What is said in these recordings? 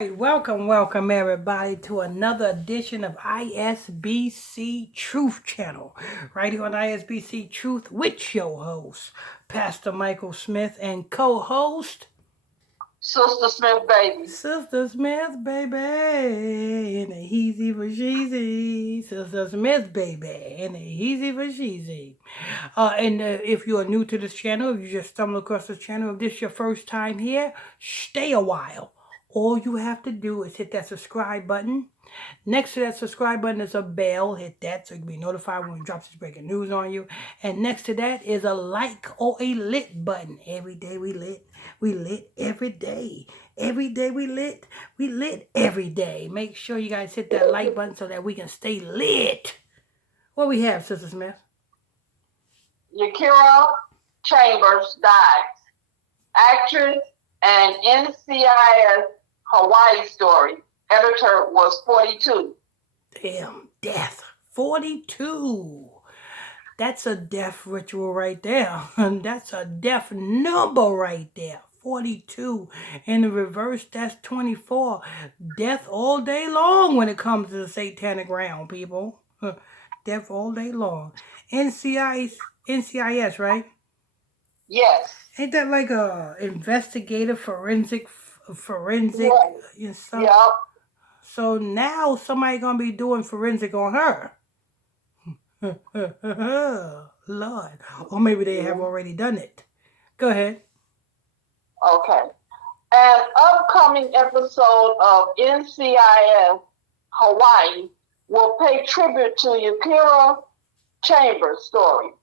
Welcome everybody to another edition of ISBC Truth Channel. Right here on ISBC Truth with your host, Pastor Michael Smith, and co-host Sister Smith, baby. Sister Smith, baby, and a heezy for sheezy. Sister Smith, baby, and a heezy for sheezy. And if you are new to this channel, if you just stumbled across this channel, if this is your first time here, stay a while. All you have to do is hit that subscribe button. Next to that subscribe button is a bell. Hit that so you can be notified when we drop this breaking news on you. And next to that is a like or a lit button. Every day we lit. We lit every day. Every day we lit every day. Make sure you guys hit that like button so that we can stay lit. What we have, Sister Smith? Yakira Chambers died. Actress and NCIS Hawaii story. Editor was 42. Damn, death. 42. That's a death ritual right there. That's a death number right there. 42. In the reverse, that's 24. Death all day long when it comes to the satanic realm, people. Death all day long. NCIS, right? Yes. Ain't that like a investigative forensic? Yep. So now somebody gonna be doing forensic on her. Lord. Or maybe they have already done it. Go ahead. Okay. An upcoming episode of NCIS Hawaii will pay tribute to Yakira Chambers story.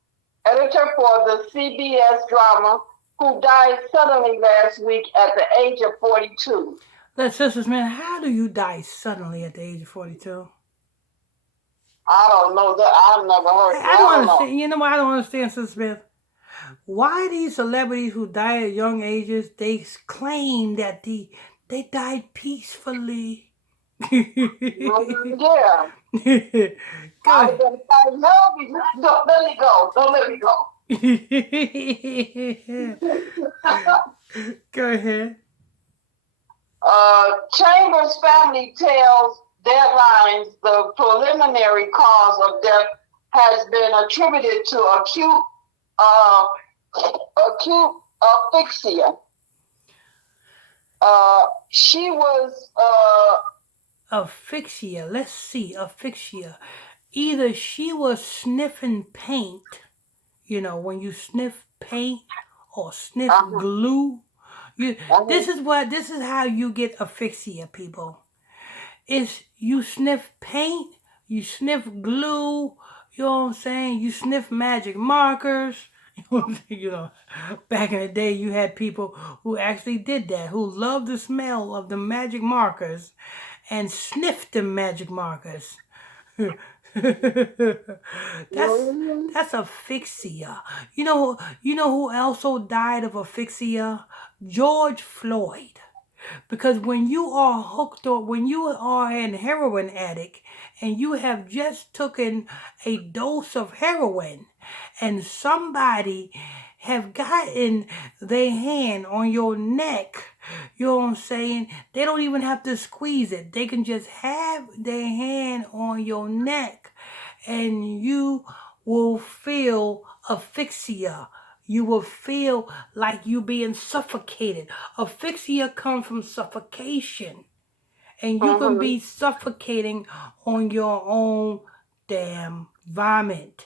Editor for the CBS drama who died suddenly last week at the age of 42. Sisters, man, how do you die suddenly at the age of 42? I don't know that. I've never heard that. I don't understand. You know what I don't understand, Sister Smith? Why these celebrities who die at young ages, they claim that they died peacefully. Yeah. Go. Don't let me go. Don't let me go. Go ahead. Chambers' family tells Deadlines the preliminary cause of death has been attributed to acute asphyxia. She was Asphyxia. Let's see. Asphyxia. Either she was sniffing paint, when you sniff paint or sniff glue. This is how you get asphyxia, people. It's you sniff paint, you sniff glue, you know what I'm saying? You sniff magic markers. Back in the day, you had people who actually did that, who loved the smell of the magic markers and sniffed the magic markers. that's asphyxia. You know who also died of asphyxia? George Floyd. Because when you are hooked on, when you are an heroin addict and you have just taken a dose of heroin and somebody have gotten their hand on your neck, you know what I'm saying? They don't even have to squeeze it. They can just have their hand on your neck and you will feel asphyxia. You will feel like you being suffocated. Asphyxia comes from suffocation. And you can be suffocating on your own damn vomit.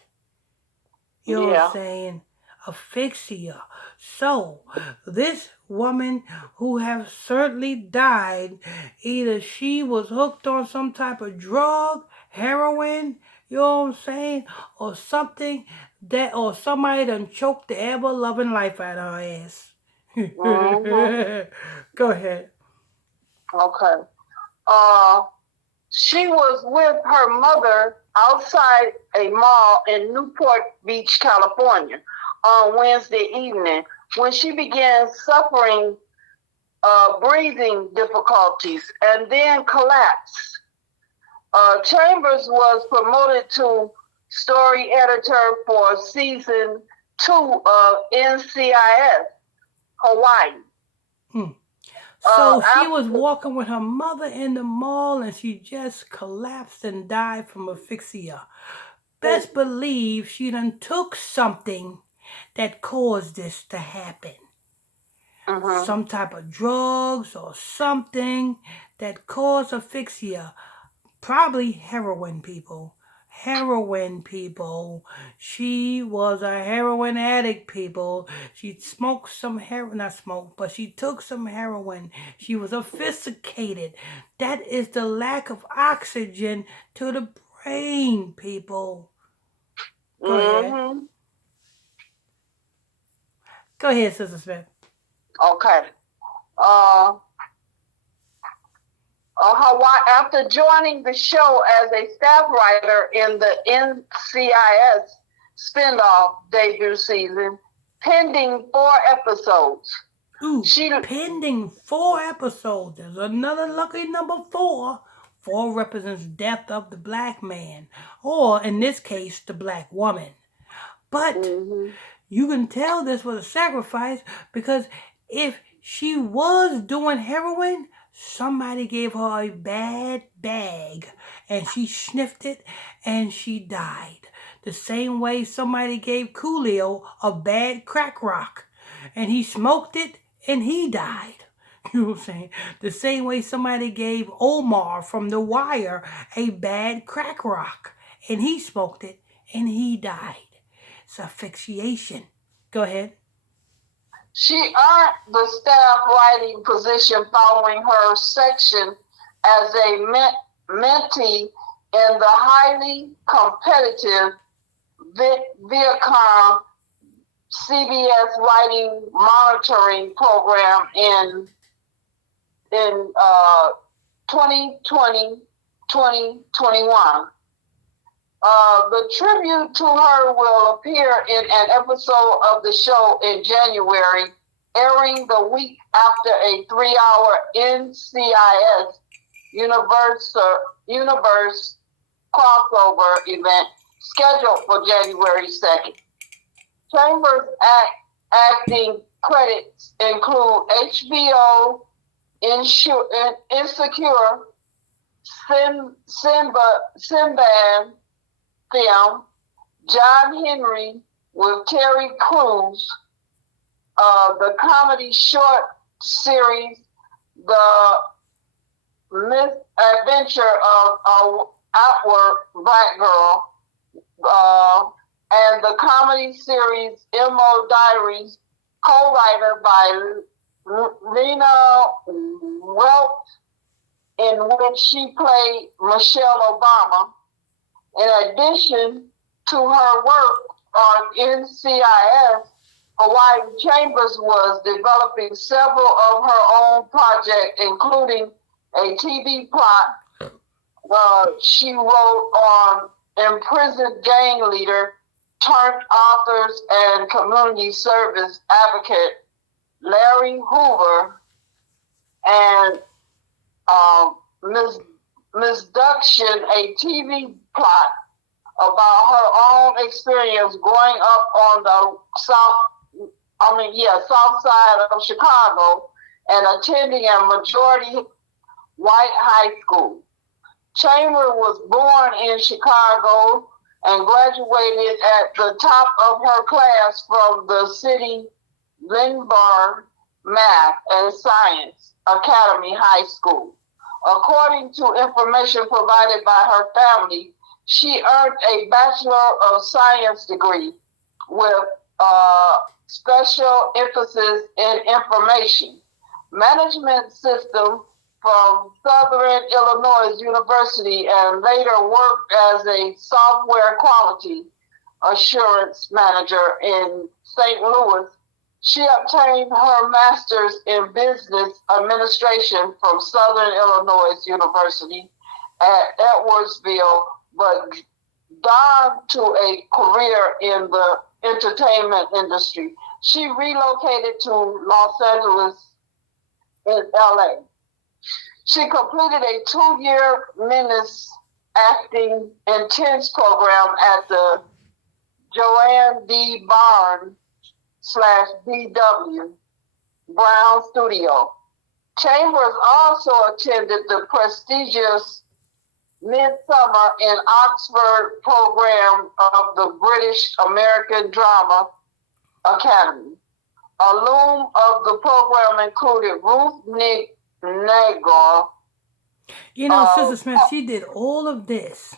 You know what I'm saying? Asphyxia. So, this woman who have certainly died, either she was hooked on some type of drug, heroin, you know what I'm saying, or something or somebody done choked the ever loving life out of her ass. Go ahead. Okay. She was with her mother outside a mall in Newport Beach, California, on Wednesday evening when she began suffering breathing difficulties and then collapsed. Chambers was promoted to story editor for season 2 of NCIS Hawaii. So she was After walking with her mother in the mall and she just collapsed and died from asphyxia. Best believe she done took something that caused this to happen. mm-hmm. Some type of drugs or something that caused asphyxia. Probably heroin, people. Heroin, people. She was a heroin addict, people. She smoked some heroin, not smoked, but she took some heroin. She was sophisticated. That is the lack of oxygen to the brain, people. Go ahead. Mm-hmm. Go ahead, Sister Smith. Okay. Uh, Hawaii, after joining the show as a staff writer in the NCIS spinoff debut season, pending 4 episodes. Ooh, She pending 4 episodes. There's another lucky number 4. 4 represents death of the black man, or in this case, the black woman. But mm-hmm. you can tell this was a sacrifice because if she was doing heroin, somebody gave her a bad bag and she sniffed it and she died. The same way somebody gave Coolio a bad crack rock and he smoked it and he died. You know what I'm saying? The same way somebody gave Omar from The Wire a bad crack rock and he smoked it and he died. It's asphyxiation. Go ahead. She earned the staff writing position following her section as a mentee in the highly competitive Viacom CBS writing monitoring program in 2020 2021. The tribute to her will appear in an episode of the show in January, airing the week after a 3-hour NCIS Universe crossover event scheduled for January 2nd. Chambers' acting credits include HBO, Insecure, Sinbad film, John Henry with Terry Crews, the comedy short series, The Misadventure of an Outward Black Girl, and the comedy series Mo Diaries, co-writer by Lena Welch, in which she played Michelle Obama. In addition to her work on NCIS, Hawaii Chambers was developing several of her own projects, including a TV plot she wrote on imprisoned gang leader, turned authors and community service advocate Larry Hoover, and Miss Duction, a TV plot about her own experience growing up on the south side of Chicago and attending a majority white high school. Chambers was born in Chicago and graduated at the top of her class from the city Lindbergh Math and Science Academy High School. According to information provided by her family, she earned a Bachelor of Science degree with special emphasis in information management system from Southern Illinois University, and later worked as a software quality assurance manager in St. Louis. She obtained her master's in business administration from Southern Illinois University at Edwardsville, but gone to a career in the entertainment industry. She relocated to Los Angeles in LA. She completed a 2-year Menace acting intense program at the Joanne D. Barnes /BW Brown Studio, Chambers also attended the prestigious Midsummer in Oxford program of the British American Drama Academy. Alum of the program included Ruth Negro. You know, Sister Smith, she did all of this.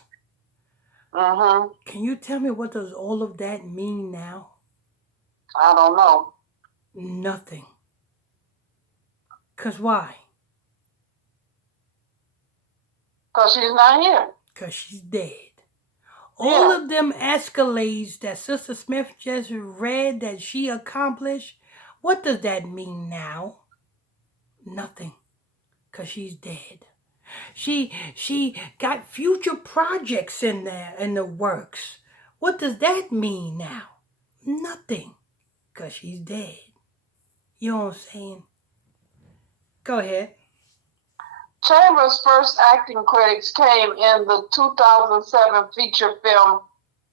Mm-hmm. Can you tell me what does all of that mean now? I don't know. Nothing. Cause why? Because she's not here. Cause she's dead. All Yeah. of them escalades that Sister Smith just read that she accomplished, what does that mean now? Nothing. Cause she's dead. She got future projects in there in the works. What does that mean now? Nothing. Cause she's dead. You know what I'm saying? Go ahead. Chambers' first acting credits came in the 2007 feature film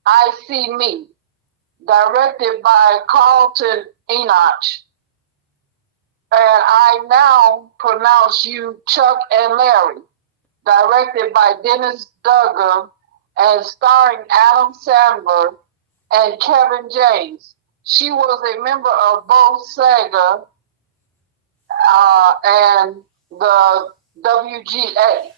I See Me, directed by Carlton Enoch. And I Now Pronounce You Chuck and Larry, directed by Dennis Duggan and starring Adam Sandler and Kevin James. She was a member of both SAGA and the WGA.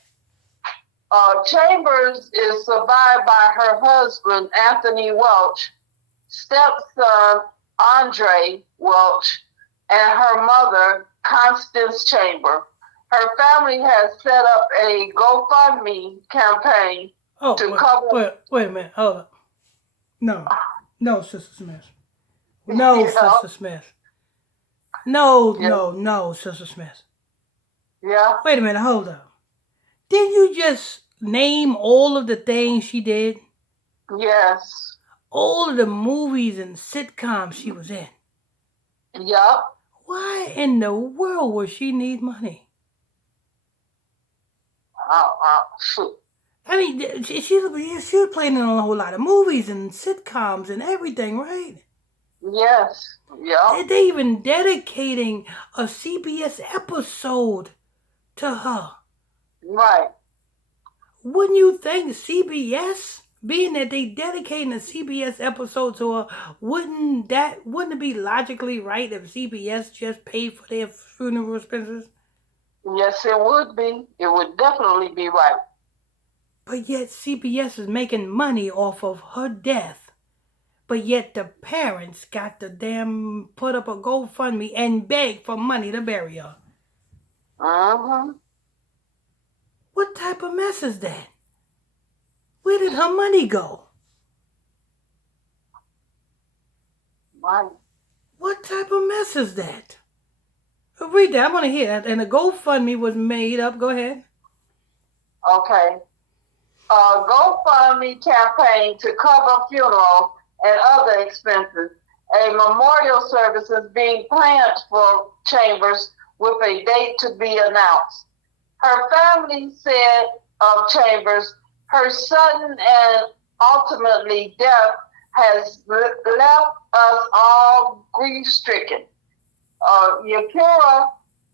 Chambers is survived by her husband, Anthony Welch, stepson, Andre Welch, and her mother, Constance Chamber. Her family has set up a GoFundMe campaign to cover... Wait a minute. Hold up. No, Sister Smith. No, Sister Smith. No, Sister Smith. Yeah. Wait a minute, hold up. Didn't you just name all of the things she did? Yes. All of the movies and sitcoms she was in. Yup. Why in the world would she need money? Shoot. I mean, she was playing in a whole lot of movies and sitcoms and everything, right? Yes. Yeah. They even dedicating a CBS episode to her. Right. Wouldn't you think CBS, being that they dedicating a CBS episode to her, wouldn't it be logically right if CBS just paid for their funeral expenses? Yes, it would be. It would definitely be right. But yet CBS is making money off of her death. But yet the parents got to damn put up a GoFundMe and beg for money to bury her. Mm-hmm. What type of mess is that? Where did her money go? Right. What type of mess is that? Read that. I want to hear that. And the GoFundMe was made up. Go ahead. Okay. A GoFundMe campaign to cover funeral and other expenses. A memorial service is being planned for Chambers with a date to be announced. Her family said of Chambers, her sudden and ultimately death has left us all grief-stricken. Yakira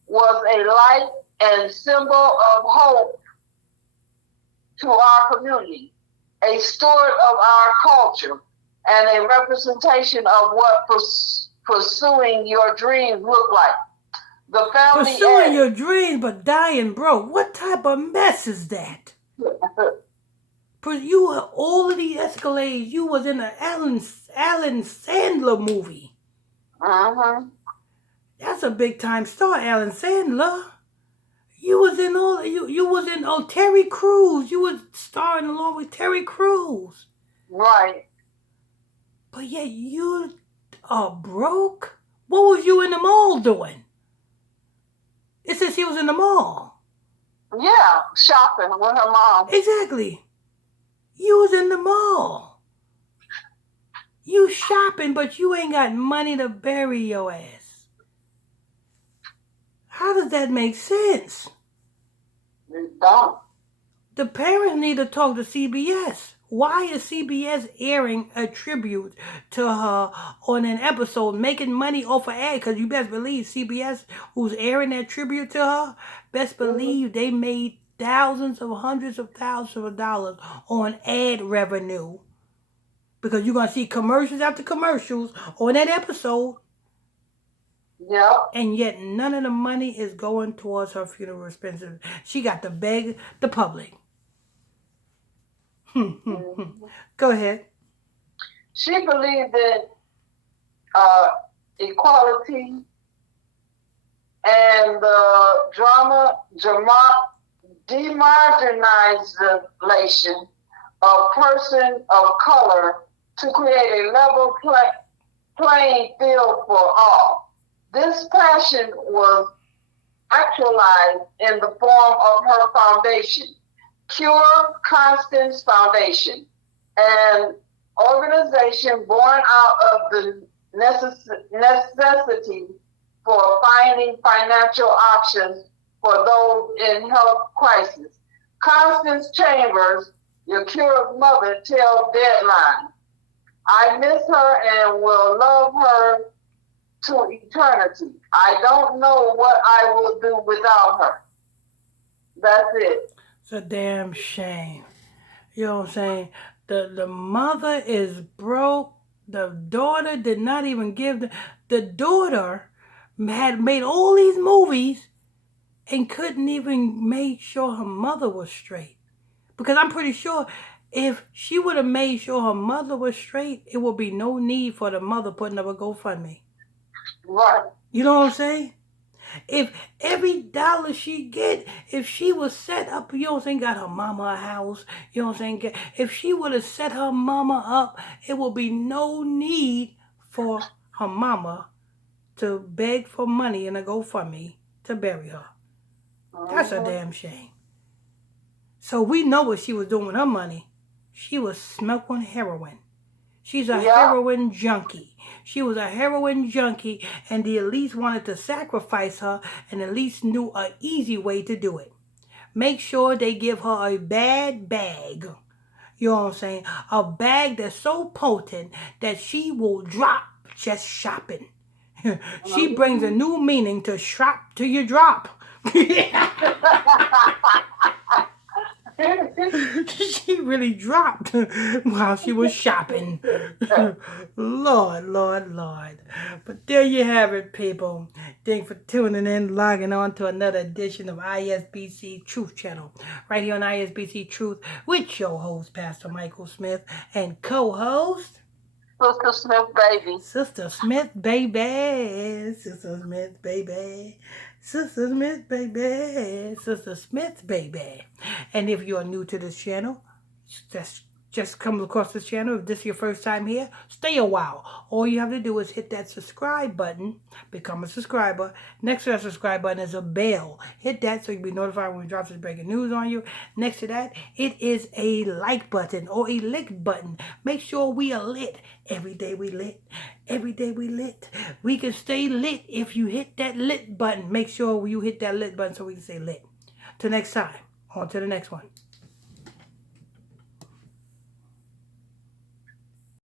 was a light and symbol of hope to our community, a steward of our culture, and a representation of what pursuing your dreams look like. The family pursuing your dreams but dying broke. What type of mess is that? You were all of these escalades. You was in an Alan Sandler movie. Mm-hmm. That's a big time star, Alan Sandler. You was in you was in Terry Crews. You was starring along with Terry Crews. Right. But yet you are broke. What was you in the mall doing? It says he was in the mall. Yeah, shopping with her mom. Exactly. You was in the mall. You shopping, but you ain't got money to bury your ass. How does that make sense? It don't. The parents need to talk to CBS. Why is CBS airing a tribute to her on an episode, making money off of ad? Because you best believe CBS, who's airing that tribute to her, best Mhm. believe they made thousands of hundreds of thousands of dollars on ad revenue. Because you're going to see commercials after commercials on that episode, Yep. and yet none of the money is going towards her funeral expenses. She got to beg the public. Mhm. Go ahead. She believed in uh, equality and demarginalization of person of color to create a level playing field for all. This passion was actualized in the form of her foundation, Cure Constance Foundation, an organization born out of the necessity for finding financial options for those in health crisis. Constance Chambers, Yakira's mother, tells Deadline, I miss her and will love her to eternity. I don't know what I will do without her. That's it. It's a damn shame. You know what I'm saying? The mother is broke. The daughter did not even give the daughter had made all these movies and couldn't even make sure her mother was straight. Because I'm pretty sure if she would have made sure her mother was straight, it would be no need for the mother putting up a GoFundMe. Right. You know what I'm saying? If every dollar she get, if she was set up, you know what I'm saying, got her mama a house, you know what I'm saying, if she would have set her mama up, it would be no need for her mama to beg for money in a GoFundMe to bury her. That's a Mm-hmm. damn shame. So we know what she was doing with her money. She was smoking heroin. She's a Yeah. heroin junkie. She was a heroin junkie, and the elites wanted to sacrifice her, and the elites knew an easy way to do it. Make sure they give her a bad bag. You know what I'm saying? A bag that's so potent that she will drop just shopping. She brings a Mm-hmm. new meaning to shop till you drop. She really dropped while she was shopping. Lord, Lord, Lord. But there you have it, people. Thanks for tuning in, logging on to another edition of ISBC Truth Channel. Right here on ISBC Truth with your host, Pastor Michael Smith, and co-host Sister Smith, baby. Sister Smith, baby. Sister Smith, baby. Sister Smith, baby. Sister Smith, baby. And if you are new to this channel, just come across this channel. If this is your first time here, stay a while. All you have to do is hit that subscribe button, become a subscriber. Next to that subscribe button is a bell. Hit that so you'll be notified when we drop this breaking news on you. Next to that, it is a like button or a lick button. Make sure we are lit. Every day we lit. Every day we lit. We can stay lit if you hit that lit button. Make sure you hit that lit button so we can stay lit. Till next time. On to the next one.